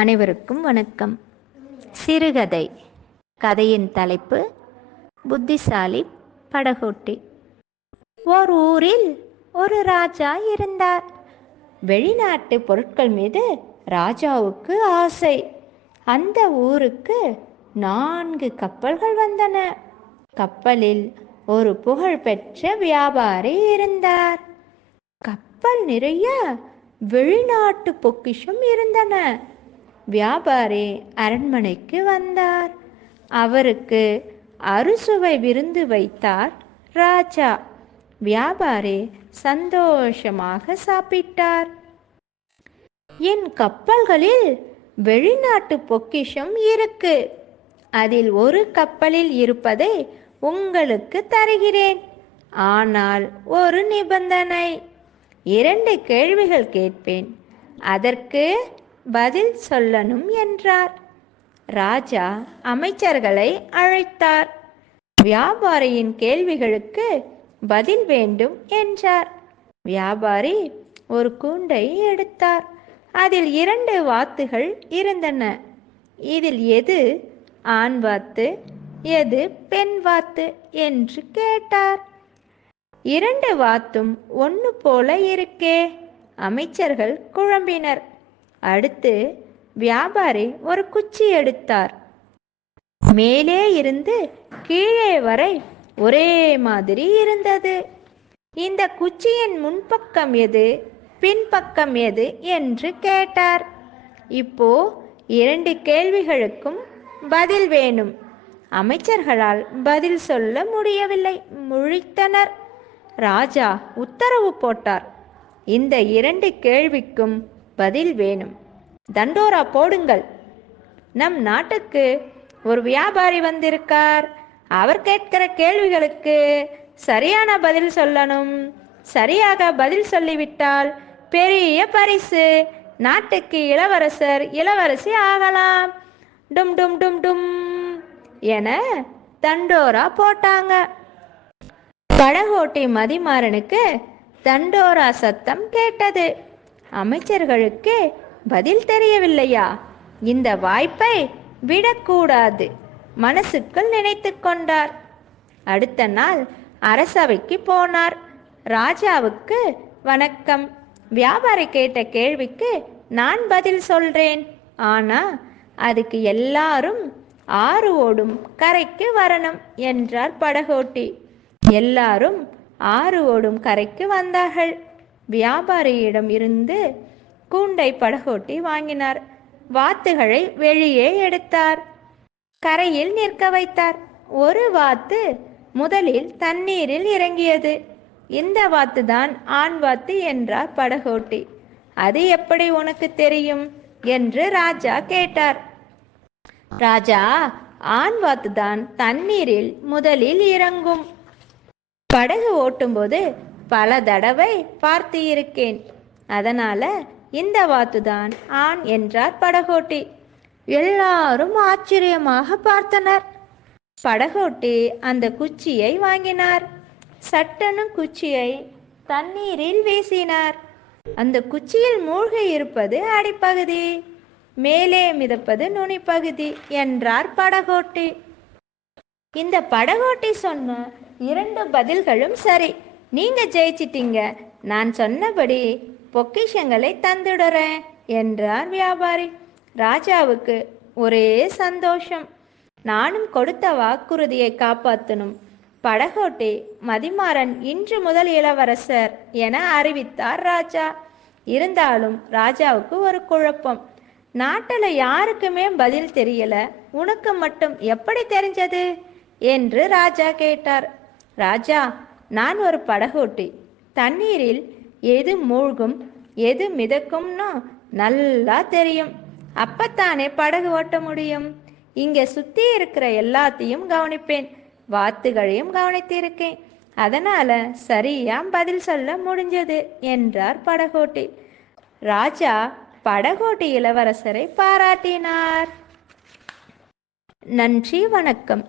அனைவருக்கும் வணக்கம். சிறுகதை. கதையின் தலைப்பு புத்திசாலி படகோட்டி. ஓர் ஊரில் ஒரு ராஜா இருந்தார். வெளிநாட்டு பொருட்கள் மீது ராஜாவுக்கு ஆசை. அந்த ஊருக்கு 4 கப்பல்கள் வந்தன. கப்பலில் ஒரு புகழ்பெற்ற வியாபாரி இருந்தார். கப்பல் நிறைய வெளிநாட்டு பொக்கிஷம் இருந்தன. வியாபாரி அரண்மனைக்கு வந்தார். அவருக்கு அறுசுவை விருந்து வைத்தார் ராஜா. வியாபாரி சந்தோஷமாக சாப்பிட்டார். என் கப்பல்களில் வெளிநாட்டு பொக்கிஷம் இருக்கு. அதில் ஒரு கப்பலில் இருப்பதை உங்களுக்கு தருகிறேன். ஆனால் ஒரு நிபந்தனை. 2 கேள்விகள் கேட்பேன். அதற்கு பதில் சொல்லணும் என்றார். ராஜா அமைச்சர்களை அழைத்தார். வியாபாரியின் கேள்விகளுக்கு பதில் வேண்டும் என்றார். வியாபாரி ஒரு கூண்டை எடுத்தார். அதில் 2 வாத்துகள் இருந்தன. இதில் எது ஆண் வாத்து, எது பெண் வாத்து என்று கேட்டார். 2 வாத்தும் ஒன்று போல இருக்கே. அமைச்சர்கள் குழம்பினர். அடுத்து வியாபாரி ஒரு குச்சி எடுத்தார். மேலே இருந்து கீழே வரை ஒரே மாதிரி இருந்தது. இந்த குச்சியின் முன்பக்கம் எது, பின்பக்கம் எது என்று கேட்டார். இப்போ 2 கேள்விகளுக்கும் பதில் வேணும். அமைச்சர்களால் பதில் சொல்ல முடியவில்லை. முழித்தனர். ராஜா உத்தரவு போட்டார். இந்த 2 கேள்விக்கும் பதில் வேணும். தண்டோரா போடுங்கள். நம் நாட்டுக்கு ஒரு வியாபாரி வந்திருக்கார். அவர் கேட்கிற கேள்விகளுக்கு சரியான பதில் சொல்லணும். சரியாக பதில் சொல்லிவிட்டால் பெரிய பரிசு. நாட்டுக்கு இளவரசர் இளவரசி ஆகலாம். டும் டும் டும் டும் என தண்டோரா போட்டாங்க. படகோட்டி மதிமாறனுக்கு தண்டோரா சத்தம் கேட்டது. அமைச்சர்களுக்கு பதில் தெரியவில்லையா? இந்த வாய்ப்பை விடக்கூடாது மனசுக்குள் நினைத்து கொண்டார். அடுத்த நாள் அரசவைக்கு போனார். ராஜாவுக்கு வணக்கம். வியாபாரி கேட்ட கேள்விக்கு நான் பதில் சொல்றேன். ஆனா அதுக்கு எல்லாரும் ஆறு ஓடும் கரைக்கு வரணும் என்றார் படகோட்டி. எல்லாரும் ஆறு ஓடும் கரைக்கு வந்தார்கள். வியாபாரியிடம் இருந்து கூண்டை படகோட்டி வாங்கினார். வாத்துகளை வெளியே எடுத்தார். கரையில் நிற்க வைத்தார். ஒரு வாத்து முதலில் தண்ணீரில் இறங்கியது. இந்த வாத்து தான் ஆண் வாத்து என்றார் படகோட்டி. அது எப்படி உனக்கு தெரியும் என்று ராஜா கேட்டார். ராஜா, ஆண் வாத்து தான் தண்ணீரில் முதலில் இறங்கும். படகு ஓட்டும்போது பல தடவை பார்த்து இருக்கேன். அதனால இந்த வாத்துதான் ஆண் என்றார் படகோட்டி. எல்லாரும் ஆச்சரியமாக பார்த்தனர். படகோட்டி அந்த குச்சியை வாங்கினார். சட்டென குச்சியை தண்ணீரில் வீசினார். அந்த குச்சியில் மூழ்கி இருப்பது அடிப்பகுதி, மேலே மிதப்பது நுனிப்பகுதி என்றார் படகோட்டி. இந்த படகோட்டி சொன்ன 2 பதில்களும் சரி. நீங்க ஜெயிச்சிட்டீங்க. நான் சொன்னபடி பொக்கிஷங்களை தந்துடுறேன் என்றார் வியாபாரி. ராஜாவுக்கு ஒரே சந்தோஷம். நானும் கொடுத்த வாக்குறுதியை காப்பாற்றணும். படகோட்டி மதிமாறன் இன்று முதல் இளவரசர் என அறிவித்தார் ராஜா. இருந்தாலும் ராஜாவுக்கு ஒரு குழப்பம். நாட்டில் யாருக்குமே பதில் தெரியல, உனக்கு மட்டும் எப்படி தெரிஞ்சது என்று ராஜா கேட்டார். ராஜா, நான் ஒரு படகோட்டி. தண்ணீரில் எது மூழ்கும் எது மிதக்கும்னு நல்லா தெரியும். அப்பத்தானே படகு ஓட்ட முடியும். இங்கே சுத்தி இருக்கிற எல்லாத்தையும் கவனிப்பேன். வாத்துகளையும் கவனித்திருக்கேன். அதனால சரியா பதில் சொல்ல முடிஞ்சது என்றார் படகோட்டி. ராஜா படகோட்டி இளவரசரை பாராட்டினார். நன்றி, வணக்கம்.